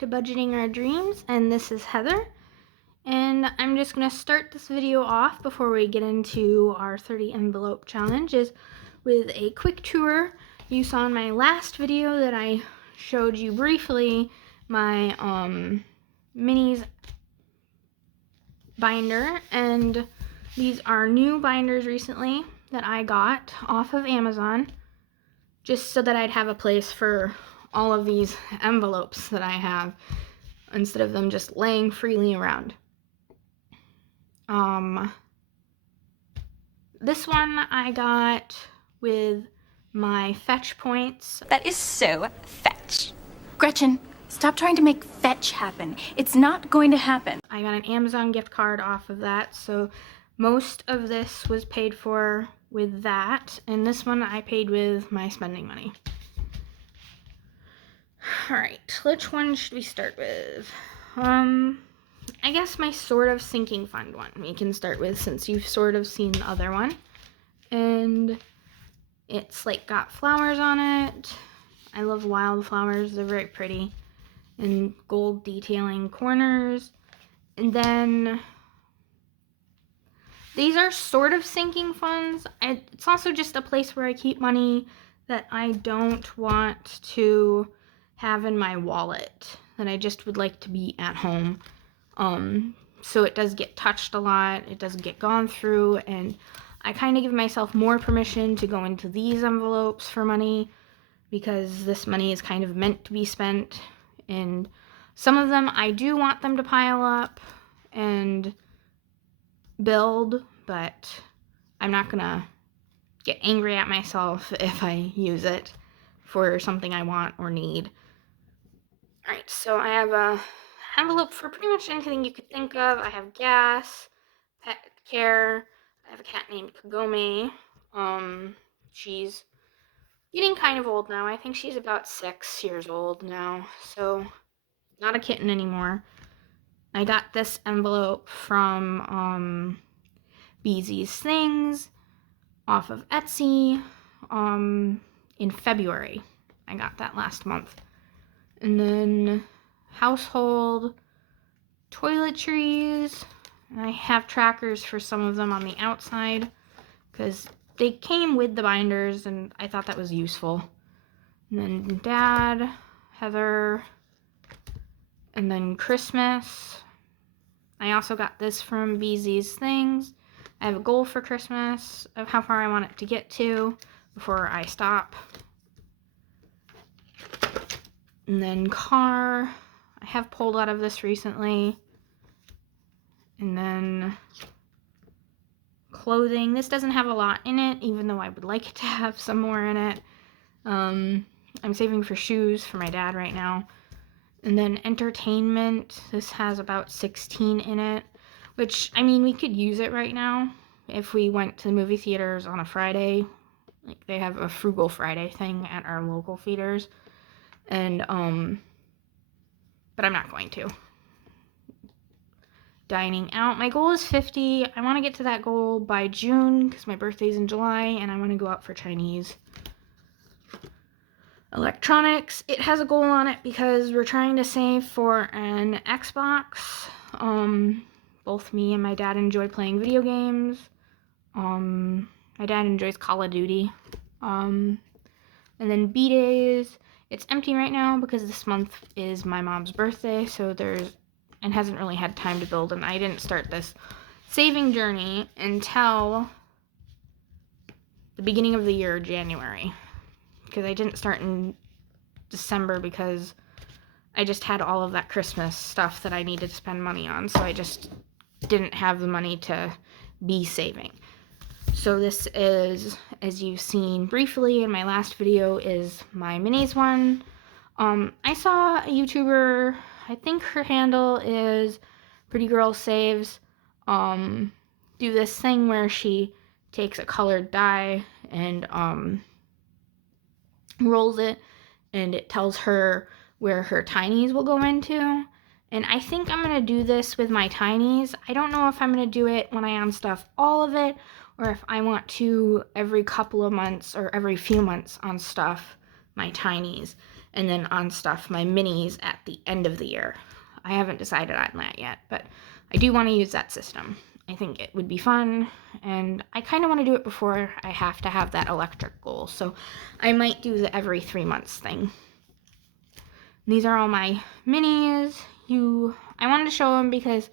to Budgeting Our Dreams, and this is Heather. And I'm just going to start this video off before we get into our 30 envelope challenge is with a quick tour. You saw in my last video that I showed you briefly my minis binder, and these are new binders recently that I got off of Amazon just so that I'd have a place for all of these envelopes that I have instead of them just laying freely around. This one I got with my fetch points. That is so fetch. Gretchen, stop trying to make fetch happen. It's not going to happen. I got an Amazon gift card off of that, so most of this was paid for with that, and this one I paid with my spending money. Alright, which one should we start with? I guess my sort of sinking fund one we can start with, since you've sort of seen the other one. And it's like got flowers on it. I love wildflowers, they're very pretty. And gold detailing corners. And then these are sort of sinking funds. It's also just a place where I keep money that I don't want to have in my wallet, that I just would like to be at home. So it does get touched a lot, it doesn't get gone through, and I kind of give myself more permission to go into these envelopes for money because this money is kind of meant to be spent, and some of them I do want them to pile up and build, but I'm not gonna get angry at myself if I use it for something I want or need. Alright, so I have a envelope for pretty much anything you could think of. I have gas, pet care, I have a cat named Kagome. She's getting kind of old now. I think she's about 6 years old now, so not a kitten anymore. I got this envelope from Beezy's Things off of Etsy in February. I got that last month. And then household toiletries. I have trackers for some of them on the outside because they came with the binders and I thought that was useful. And then Dad, Heather, and then Christmas. I also got this from Beezy's Things. I have a goal for Christmas of how far I want it to get to before I stop. And then car, I have pulled out of this recently. And then clothing, this doesn't have a lot in it, even though I would like it to have some more in it. I'm saving for shoes for my dad right now. And then entertainment, this has about 16 in it, which, I mean, we could use it right now if we went to the movie theaters on a Friday. Like, they have a Frugal Friday thing at our local theaters. And, but I'm not going to. Dining out. My goal is 50. I want to get to that goal by June because my birthday's in July and I want to go out for Chinese. Electronics. It has a goal on it because we're trying to save for an Xbox. Both me and my dad enjoy playing video games. My dad enjoys Call of Duty. And then B-Days. It's empty right now because this month is my mom's birthday, so and hasn't really had time to build, and I didn't start this saving journey until the beginning of the year, January, because I didn't start in December because I just had all of that Christmas stuff that I needed to spend money on, so I just didn't have the money to be saving. So this is, as you've seen briefly in my last video, is my minis one. I saw a YouTuber, I think her handle is Pretty Girl Saves, do this thing where she takes a colored die and rolls it, and it tells her where her tinies will go into. And I think I'm going to do this with my tinies. I don't know if I'm going to do it when I unstuff all of it, or if I want to every couple of months or every few months unstuff my tinies. and then unstuff my minis at the end of the year. I haven't decided on that yet, but I do want to use that system. I think it would be fun, and I kind of want to do it before I have to have that electric goal, so I might do the every 3 months thing. These are all my minis. I wanted to show them because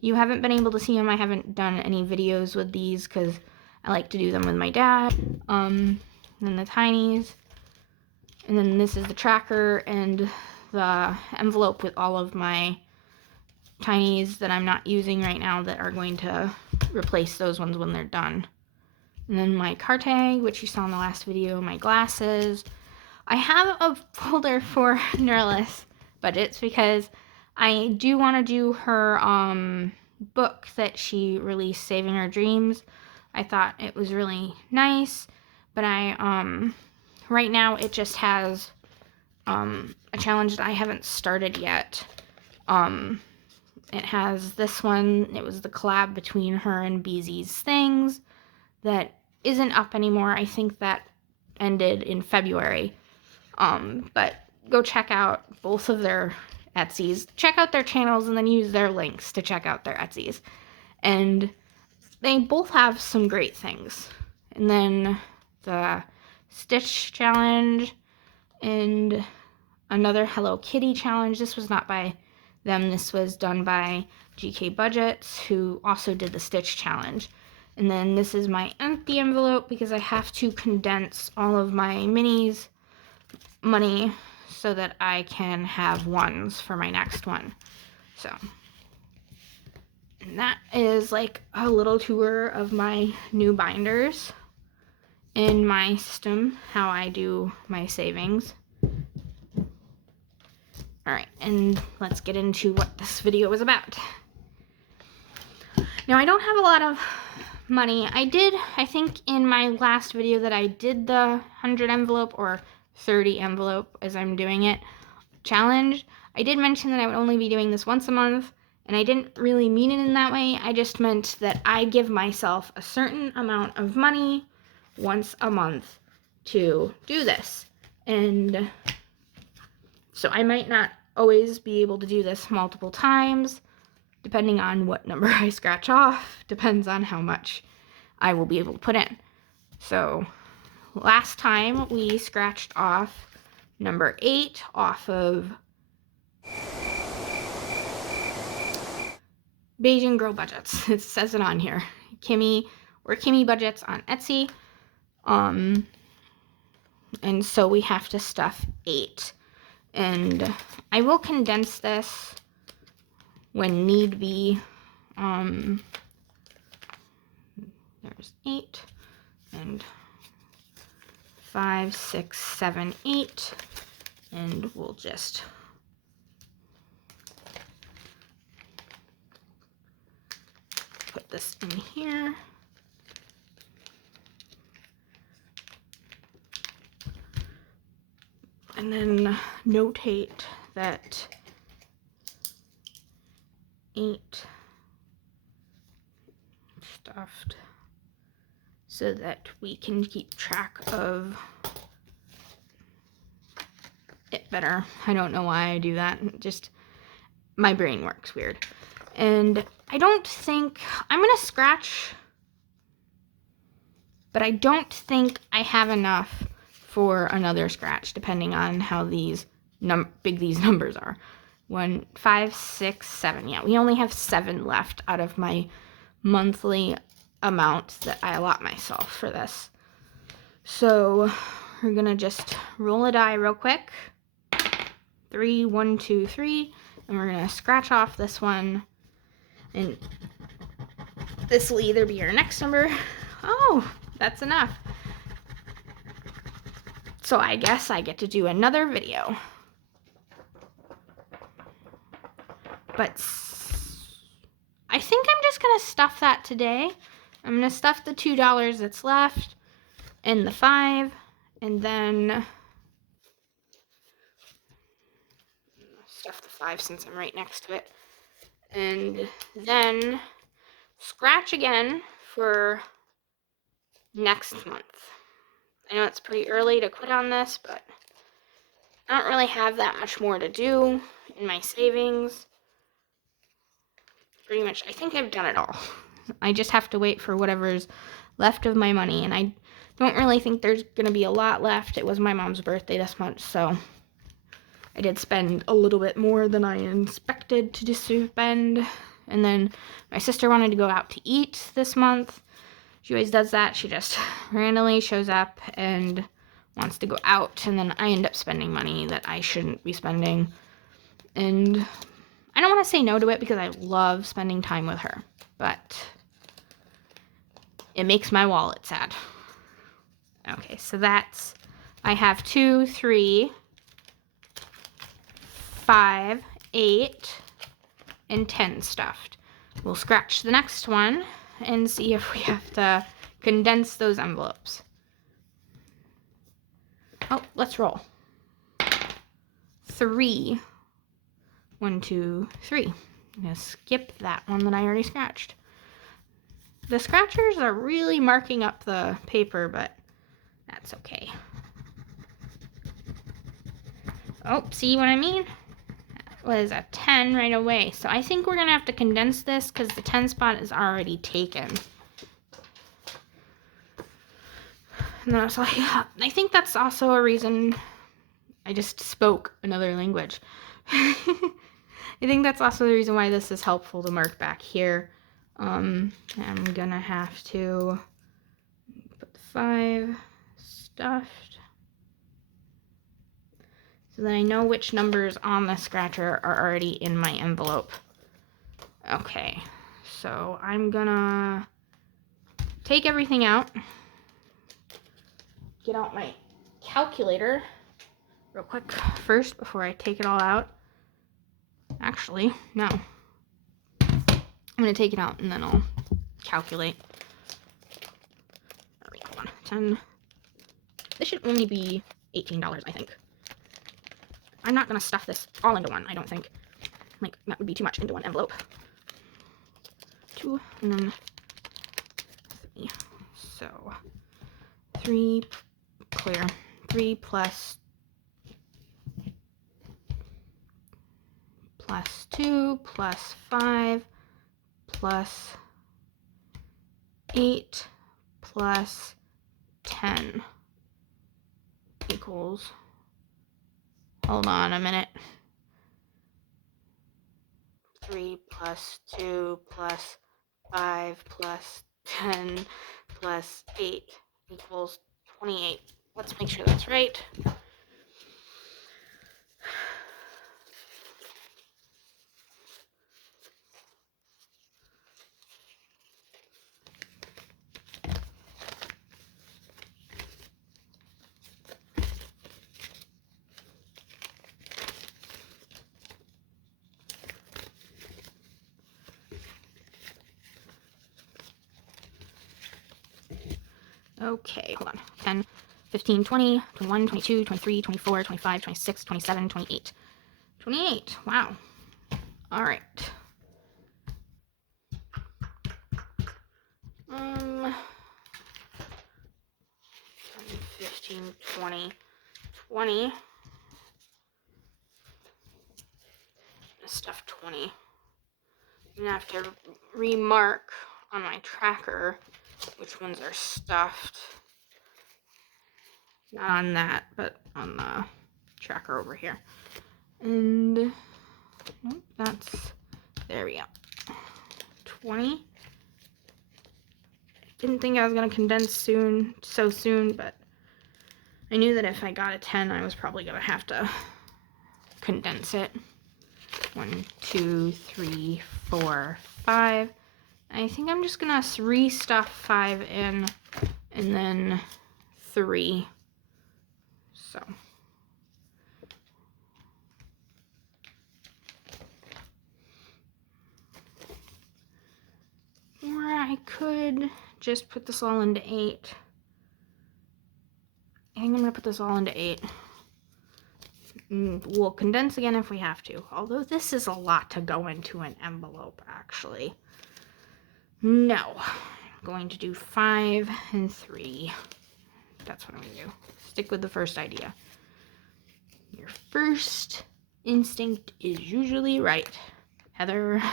you haven't been able to see them. I haven't done any videos with these because I like to do them with my dad. And then the tinies. And then this is the tracker and the envelope with all of my tinies that I'm not using right now that are going to replace those ones when they're done. And then my car tag, which you saw in the last video, my glasses. I have a folder for Neuralist budgets because I do want to do her book that she released, Saving Her Dreams. I thought it was really nice, but right now it just has a challenge that I haven't started yet. It has this one. It was the collab between her and BZ's Things that isn't up anymore. I think that ended in February. But go check out both of their Etsy's. Check out their channels and then use their links to check out their Etsy's. And they both have some great things. And then the Stitch challenge and another Hello Kitty challenge. This was not by them. This was done by gkBudgets, who also did the Stitch challenge. And then this is my empty envelope because I have to condense all of my minis money so that I can have ones for my next one. So, and that is like a little tour of my new binders in my system, how I do my savings. Alright, and let's get into what this video is about. Now, I don't have a lot of money. I think in my last video that I did the 100 envelope or 30 envelope as I'm doing it challenge. I did mention that I would only be doing this once a month, and I didn't really mean it in that way. I just meant that I give myself a certain amount of money once a month to do this. And so I might not always be able to do this multiple times, depending on what number I scratch off, depends on how much I will be able to put in. So last time we scratched off number 8 off of Beijing Girl Budgets. It says it on here. Kimmy Budgets on Etsy. And so we have to stuff 8. And I will condense this when need be. There's 8 and 5, 6, 7, 8, and we'll just put this in here. And then notate that 8 stuffed so that we can keep track of it better. I don't know why I do that. Just my brain works weird. And I don't think I'm gonna scratch, but I don't think I have enough for another scratch, depending on how big these numbers are. 1, 5, 6, 7. Yeah, we only have 7 left out of my monthly amount that I allot myself for this. So we're gonna just roll a die real quick. 3, 1, 2, 3, and we're gonna scratch off this one, and this will either be our next number. Oh, that's enough. So I guess I get to do another video. But I think I'm just gonna stuff that today. I'm gonna stuff the $2 that's left and the 5, and then stuff the 5 since I'm right next to it, and then scratch again for next month. I know it's pretty early to quit on this, but I don't really have that much more to do in my savings. Pretty much, I think I've done it all. I just have to wait for whatever's left of my money, and I don't really think there's going to be a lot left. It was my mom's birthday this month, so I did spend a little bit more than I expected to spend. And then my sister wanted to go out to eat this month. She always does that. She just randomly shows up and wants to go out, and then I end up spending money that I shouldn't be spending. And I don't want to say no to it because I love spending time with her, but it makes my wallet sad. Okay, so that's, I have 2, 3, 5, 8, and 10 stuffed. We'll scratch the next one and see if we have to condense those envelopes. Oh, let's roll. 3. 1, 2, 3. I'm gonna skip that one that I already scratched. The scratchers are really marking up the paper, but that's okay. Oh, see what I mean? That was a 10 right away. So I think we're gonna have to condense this because the 10 spot is already taken. And then I was like, yeah, I think that's also a reason I just spoke another language. I think that's also the reason why this is helpful to mark back here. I'm gonna have to put the 5 stuffed so that I know which numbers on the scratcher are already in my envelope. Okay, so I'm gonna take everything out, get out my calculator real quick first before I take it all out. Actually, no. I'm gonna take it out and then I'll calculate. All right, hold on. 10. This should only be $18, I think. I'm not gonna stuff this all into one, I don't think. Like, that would be too much into one envelope. 2, and then 3. So, 3, clear. 3 plus 2 plus 5 plus 8 plus 10 equals, hold on a minute, 3 plus 2 plus 5 plus 10 plus 8 equals 28. Let's make sure that's right. Okay, hold on. 10, 15, 20, 21, 22, 23, 24, 25, 26, 27, 28. 28, wow. All right. 15, 20, 20. Stuff 20. I'm gonna have to remark on my tracker which ones are stuffed. Not on that, but on the tracker over here. And nope, that's, there we go. 20. Didn't think I was gonna condense so soon, but I knew that if I got a 10, I was probably gonna have to condense it. 1, 2, 3, 4, 5. I think I'm just gonna restuff 5 in, and then 3. So. Or I could just put this all into 8. I think I'm gonna put this all into 8. We'll condense again if we have to. Although this is a lot to go into an envelope, actually. No. I'm going to do 5 and 3. That's what I'm gonna do. Stick with the first idea. Your first instinct is usually right, Heather. How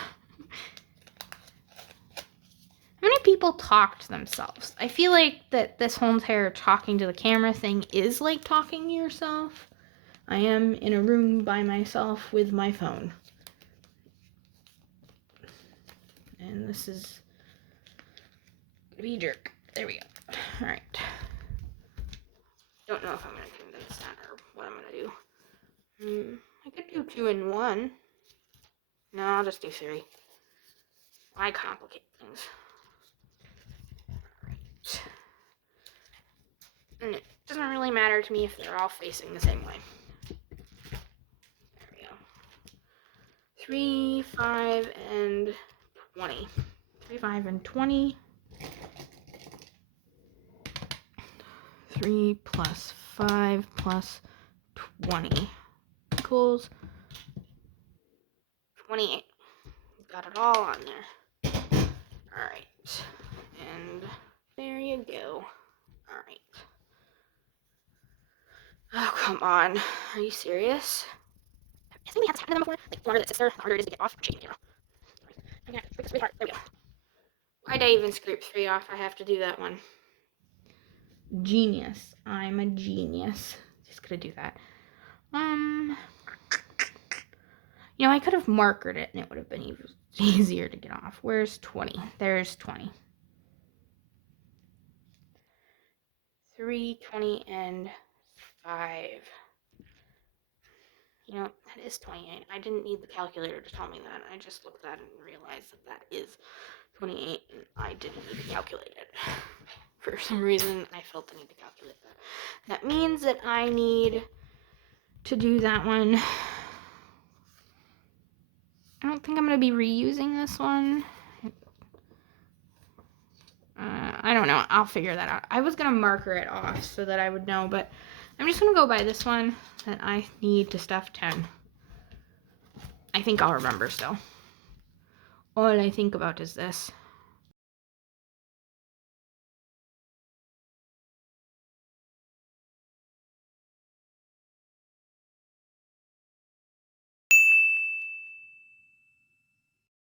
many people talk to themselves? I feel like that this whole entire talking to the camera thing is like talking to yourself. I am in a room by myself with my phone. And this is gonna be a jerk. There we go. Alright. Don't know if I'm gonna condense that or what I'm gonna do. I could do 2 in 1. No, I'll just do 3. Why complicate things? Alright. And it doesn't really matter to me if they're all facing the same way. There we go. 3, 5, and 20. 3, 5, and 20. 3 plus 5 plus 20 equals 28. Got it all on there. Alright. And there you go. Alright. Oh, come on. Are you serious? Has anybody had this happen to them before? Like, the longer that it sits there, the harder it is to get off. Shaking, I'm gonna make this really hard. There we go. Why'd I even scrape 3 off? I have to do that one. Genius. I'm a genius. Just gonna do that. You know, I could have markered it and it would have been even easier to get off. Where's 20? There's 20. 3, 20, and 5. You know, that is 28. I didn't need the calculator to tell me that. I just looked at it and realized that that is 28, and I didn't need to calculate it. For some reason, I felt the need to calculate that. That means that I need to do that one. I don't think I'm going to be reusing this one. I don't know. I'll figure that out. I was going to marker it off so that I would know, but I'm just going to go by this one that I need to stuff 10. I think I'll remember still. All I think about is this.